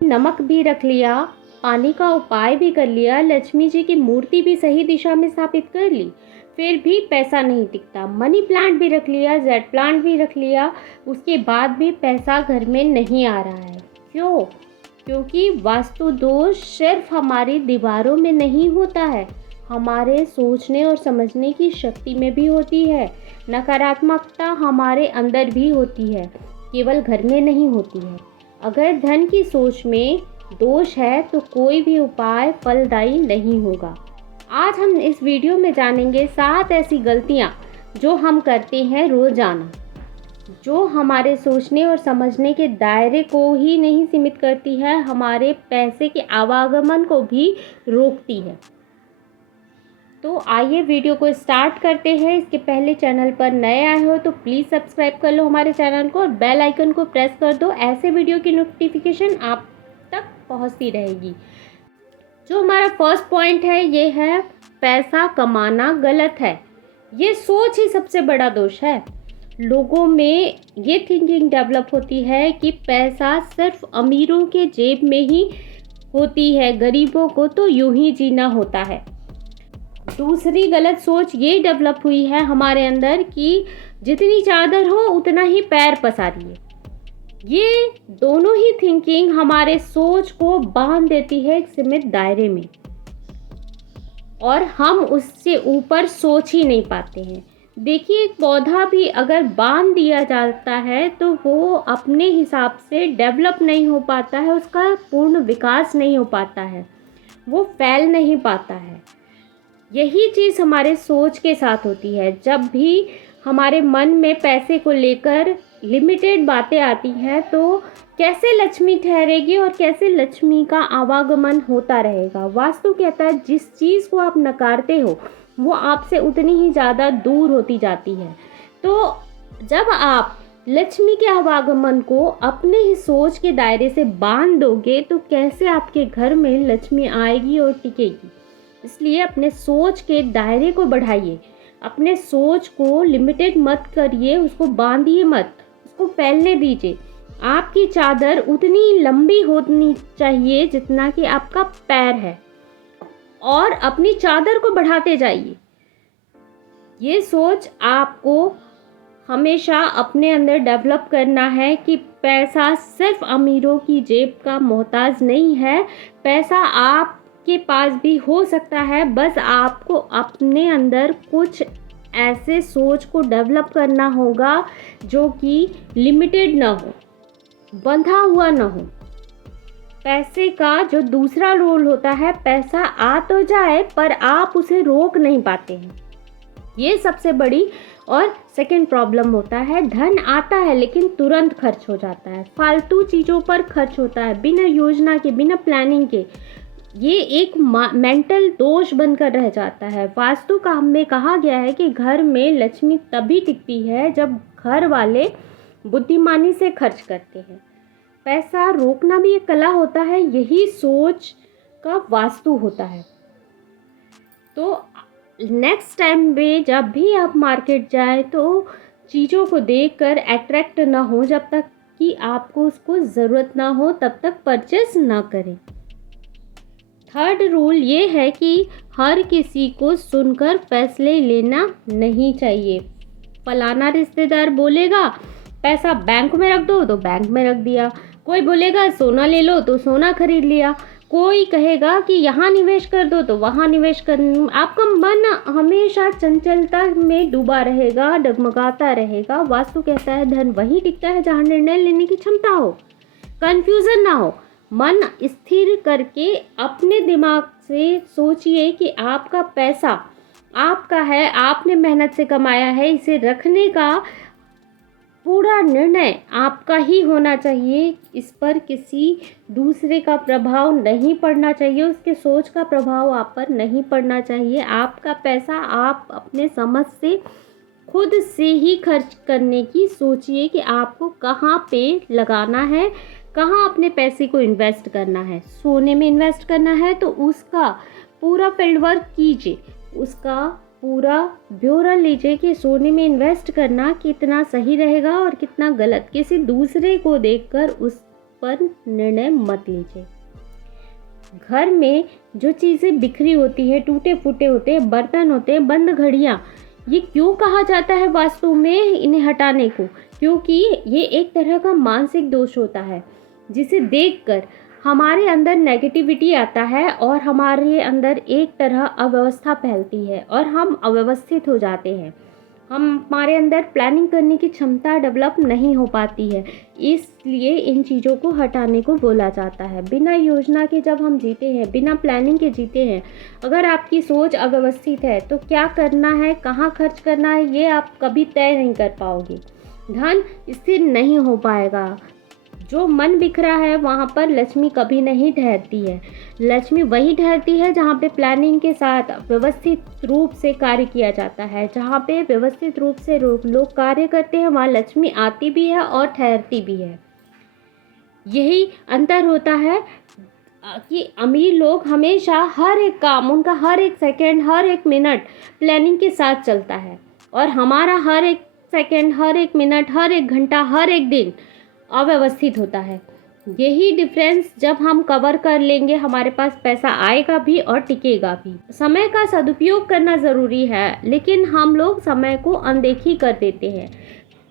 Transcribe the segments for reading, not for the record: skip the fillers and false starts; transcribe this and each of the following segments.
नमक भी रख लिया, पानी का उपाय भी कर लिया, लक्ष्मी जी की मूर्ति भी सही दिशा में स्थापित कर ली, फिर भी पैसा नहीं टिकता। मनी प्लांट भी रख लिया, जेड प्लांट भी रख लिया, उसके बाद भी पैसा घर में नहीं आ रहा है। क्यों? क्योंकि वास्तु दोष सिर्फ हमारी दीवारों में नहीं होता है, हमारे सोचने और समझने की शक्ति में भी होती है। नकारात्मकता हमारे अंदर भी होती है, केवल घर में नहीं होती है। अगर धन की सोच में दोष है तो कोई भी उपाय फलदायी नहीं होगा। आज हम इस वीडियो में जानेंगे 7 ऐसी गलतियां जो हम करते हैं रोजाना, जो हमारे सोचने और समझने के दायरे को ही नहीं सीमित करती है, हमारे पैसे के आवागमन को भी रोकती है। तो आइए वीडियो को स्टार्ट करते हैं। इसके पहले चैनल पर नए आए हो तो प्लीज़ सब्सक्राइब कर लो हमारे चैनल को और बेल आइकन को प्रेस कर दो, ऐसे वीडियो की नोटिफिकेशन आप तक पहुंचती रहेगी। जो हमारा फर्स्ट पॉइंट है ये है पैसा कमाना गलत है। ये सोच ही सबसे बड़ा दोष है। लोगों में ये थिंकिंग डेवलप होती है कि पैसा सिर्फ अमीरों के जेब में ही होती है, गरीबों को तो यूं ही जीना होता है। दूसरी गलत सोच ये डेवलप हुई है हमारे अंदर कि जितनी चादर हो उतना ही पैर पसारिए। ये दोनों ही थिंकिंग हमारे सोच को बांध देती है एक सीमित दायरे में और हम उससे ऊपर सोच ही नहीं पाते हैं। देखिए, एक पौधा भी अगर बांध दिया जाता है तो वो अपने हिसाब से डेवलप नहीं हो पाता है, उसका पूर्ण विकास नहीं हो पाता है, वो फैल नहीं पाता है। यही चीज़ हमारे सोच के साथ होती है। जब भी हमारे मन में पैसे को लेकर लिमिटेड बातें आती हैं तो कैसे लक्ष्मी ठहरेगी और कैसे लक्ष्मी का आवागमन होता रहेगा। वास्तु कहता है जिस चीज़ को आप नकारते हो वो आपसे उतनी ही ज़्यादा दूर होती जाती है। तो जब आप लक्ष्मी के आवागमन को अपने ही सोच के दायरे से बांध दोगे तो कैसे आपके घर में लक्ष्मी आएगी और टिकेगी। इसलिए अपने सोच के दायरे को बढ़ाइए, अपने सोच को लिमिटेड मत करिए, उसको बांधिए मत, उसको फैलने दीजिए। आपकी चादर उतनी लंबी होनी चाहिए जितना कि आपका पैर है और अपनी चादर को बढ़ाते जाइए। ये सोच आपको हमेशा अपने अंदर डेवलप करना है कि पैसा सिर्फ अमीरों की जेब का मोहताज नहीं है। पैसा आपके पास भी हो सकता है, बस आपको अपने अंदर कुछ ऐसे सोच को डेवलप करना होगा जो कि लिमिटेड ना हो, बंधा हुआ ना हो। पैसे का जो दूसरा रोल होता है, पैसा आ तो जाए पर आप उसे रोक नहीं पाते हैं, ये सबसे बड़ी और सेकंड प्रॉब्लम होता है। धन आता है लेकिन तुरंत खर्च हो जाता है, फालतू चीज़ों पर खर्च होता है, बिना योजना के, बिना प्लानिंग के। ये एक मेंटल दोष बनकर रह जाता है। वास्तु काम में कहा गया है कि घर में लक्ष्मी तभी टिकती है जब घर वाले बुद्धिमानी से खर्च करते हैं। पैसा रोकना भी एक कला होता है, यही सोच का वास्तु होता है। तो नेक्स्ट टाइम में जब भी आप मार्केट जाएं तो चीज़ों को देखकर अट्रैक्ट ना हो, जब तक कि आपको उसको ज़रूरत ना हो तब तक परचेस ना करें। थर्ड रूल ये है कि हर किसी को सुनकर फैसले लेना नहीं चाहिए। फलाना रिश्तेदार बोलेगा पैसा बैंक में रख दो तो बैंक में रख दिया, कोई बोलेगा सोना ले लो तो सोना खरीद लिया, कोई कहेगा कि यहाँ निवेश कर दो तो वहाँ निवेश कर। आपका मन हमेशा चंचलता में डूबा रहेगा, डगमगाता रहेगा। वास्तु कहता है धन वहीं टिकता है जहाँ निर्णय लेने की क्षमता हो, कंफ्यूजन ना हो। मन स्थिर करके अपने दिमाग से सोचिए कि आपका पैसा आपका है, आपने मेहनत से कमाया है, इसे रखने का पूरा निर्णय आपका ही होना चाहिए। इस पर किसी दूसरे का प्रभाव नहीं पड़ना चाहिए, उसके सोच का प्रभाव आप पर नहीं पड़ना चाहिए। आपका पैसा आप अपने समझ से खुद से ही खर्च करने की सोचिए कि आपको कहाँ पे लगाना है, कहाँ अपने पैसे को इन्वेस्ट करना है। सोने में इन्वेस्ट करना है तो उसका पूरा फील्ड वर्क कीजिए, उसका पूरा ब्यौरा लीजिए कि सोने में इन्वेस्ट करना कितना सही रहेगा और कितना गलत। किसी दूसरे को देखकर उस पर निर्णय मत लीजिए। घर में जो चीज़ें बिखरी होती है, टूटे फूटे होते हैं, बर्तन होते हैं, बंद घड़ियाँ, ये क्यों कहा जाता है वास्तु में इन्हें हटाने को? क्योंकि ये एक तरह का मानसिक दोष होता है जिसे देखकर हमारे अंदर नेगेटिविटी आता है और हमारे अंदर एक तरह अव्यवस्था फैलती है और हम अव्यवस्थित हो जाते हैं। हमारे अंदर प्लानिंग करने की क्षमता डेवलप नहीं हो पाती है, इसलिए इन चीज़ों को हटाने को बोला जाता है। बिना योजना के जब हम जीते हैं, बिना प्लानिंग के जीते हैं, अगर आपकी सोच अव्यवस्थित है तो क्या करना है, कहाँ खर्च करना है, ये आप कभी तय नहीं कर पाओगे। धन स्थिर नहीं हो पाएगा। जो मन बिखरा है वहाँ पर लक्ष्मी कभी नहीं ठहरती है। लक्ष्मी वहीं ठहरती है जहाँ पे प्लानिंग के साथ व्यवस्थित रूप से कार्य किया जाता है। जहाँ पे व्यवस्थित रूप से लोग कार्य करते हैं वहाँ लक्ष्मी आती भी है और ठहरती भी है। यही अंतर होता है कि अमीर लोग हमेशा हर एक काम, उनका हर एक सेकंड, हर एक मिनट प्लानिंग के साथ चलता है और हमारा हर एक सेकंड, हर एक मिनट, हर एक घंटा, हर एक दिन अव्यवस्थित होता है। यही डिफरेंस जब हम कवर कर लेंगे, हमारे पास पैसा आएगा भी और टिकेगा भी। समय का सदुपयोग करना ज़रूरी है, लेकिन हम लोग समय को अनदेखी कर देते हैं।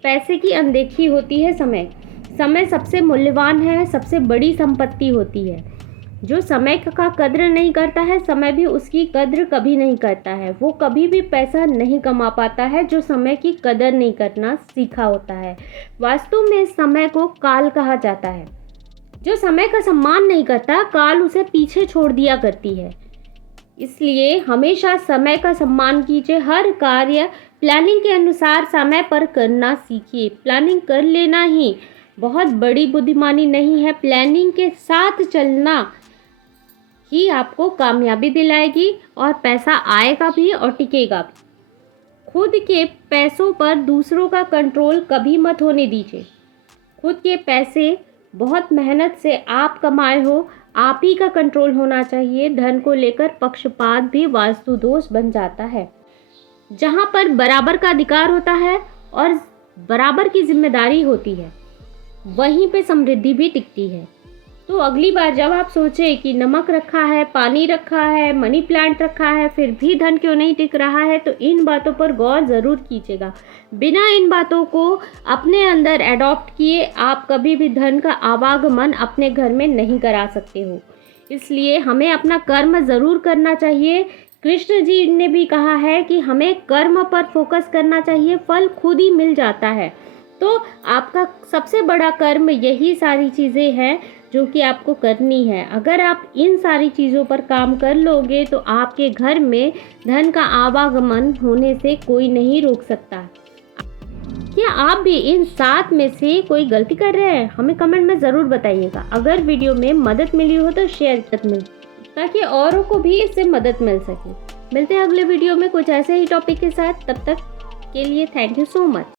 पैसे की अनदेखी होती है समय। समय सबसे मूल्यवान है, सबसे बड़ी संपत्ति होती है। जो समय का कद्र नहीं करता है, समय भी उसकी कद्र कभी नहीं करता है। वो कभी भी पैसा नहीं कमा पाता है जो समय की कदर नहीं करना सीखा होता है। वास्तु में समय को काल कहा जाता है। जो समय का सम्मान नहीं करता, काल उसे पीछे छोड़ दिया करती है। इसलिए हमेशा समय का सम्मान कीजिए। हर कार्य प्लानिंग के अनुसार समय पर करना सीखिए। प्लानिंग कर लेना ही बहुत बड़ी बुद्धिमानी नहीं है। प्लानिंग के साथ चलना ही आपको कामयाबी दिलाएगी और पैसा आएगा भी और टिकेगा भी। खुद के पैसों पर दूसरों का कंट्रोल कभी मत होने दीजिए। खुद के पैसे बहुत मेहनत से आप कमाए हो, आप ही का कंट्रोल होना चाहिए। धन को लेकर पक्षपात भी वास्तु दोष बन जाता है। जहाँ पर बराबर का अधिकार होता है और बराबर की जिम्मेदारी होती है, वहीं पे समृद्धि भी टिकती है। तो अगली बार जब आप सोचें कि नमक रखा है, पानी रखा है, मनी प्लांट रखा है, फिर भी धन क्यों नहीं टिक रहा है, तो इन बातों पर गौर ज़रूर कीजिएगा। बिना इन बातों को अपने अंदर एडॉप्ट किए आप कभी भी धन का आवागमन अपने घर में नहीं करा सकते हो। इसलिए हमें अपना कर्म ज़रूर करना चाहिए। कृष्ण जी ने भी कहा है कि हमें कर्म पर फोकस करना चाहिए, फल खुद ही मिल जाता है। तो आपका सबसे बड़ा कर्म यही सारी चीज़ें हैं जो कि आपको करनी है। अगर आप इन सारी चीज़ों पर काम कर लोगे तो आपके घर में धन का आवागमन होने से कोई नहीं रोक सकता। क्या आप भी इन 7 में से कोई गलती कर रहे हैं? हमें कमेंट में ज़रूर बताइएगा। अगर वीडियो में मदद मिली हो तो शेयर कर ताकि औरों को भी इससे मदद मिल सके। मिलते हैं अगले वीडियो में कुछ ऐसे ही टॉपिक के साथ। तब तक के लिए थैंक यू सो मच।